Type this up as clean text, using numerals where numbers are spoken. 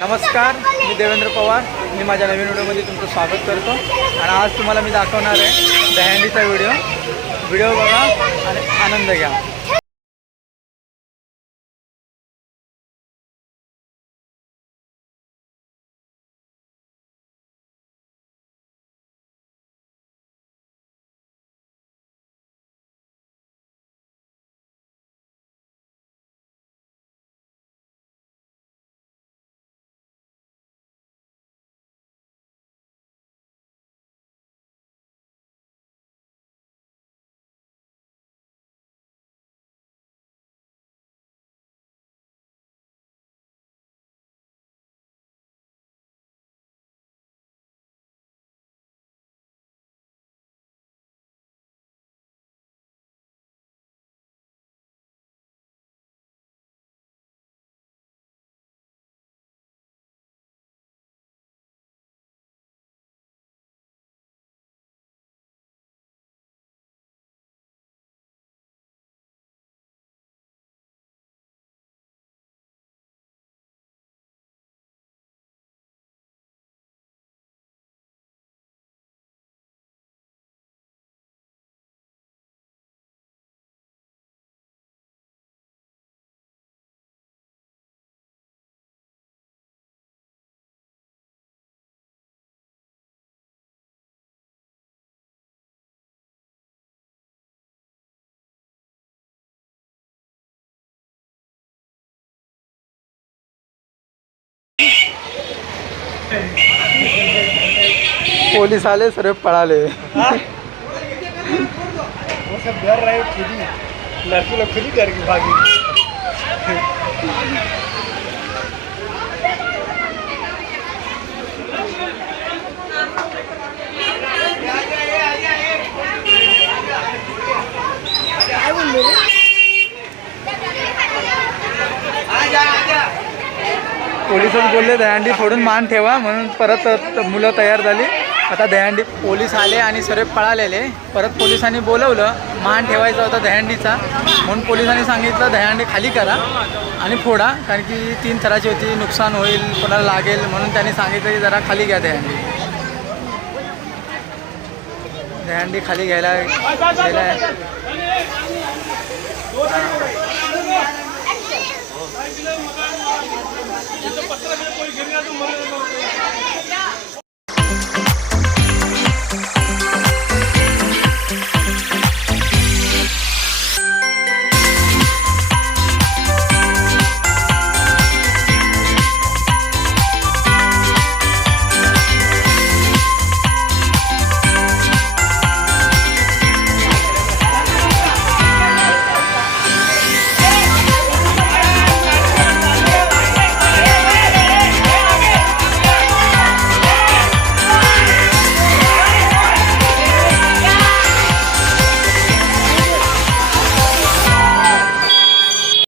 नमस्कार, मी देवेंद्र पवार. मी माझ्या नवीन व्हिडिओमध्ये तुमचं स्वागत करतो. आणि आज तुम्हाला मी दाखवणार आहे दहीहंडीचा व्हिडिओ बघा आणि आनंद घ्या. पोलीस आले, सर्व पळाले. पोलिसांनी बोलले दहीहंडी फोडून मान ठेवा, म्हणून परत मुलं तयार झाली. आता दहीहंडी पोलीस आले आणि सर्व पळालेले. परत पोलिसांनी बोलवलं, मान ठेवायचा होता दहीहंडीचा, म्हणून पोलिसांनी सांगितलं दहीहंडी खाली करा आणि फोडा, कारण की 3 थराची होती, नुकसान होईल, कोणाला लागेल, म्हणून त्यांनी सांगितलं की जरा खाली घ्या दहीहंडी. दहीहंडी खाली घ्यायला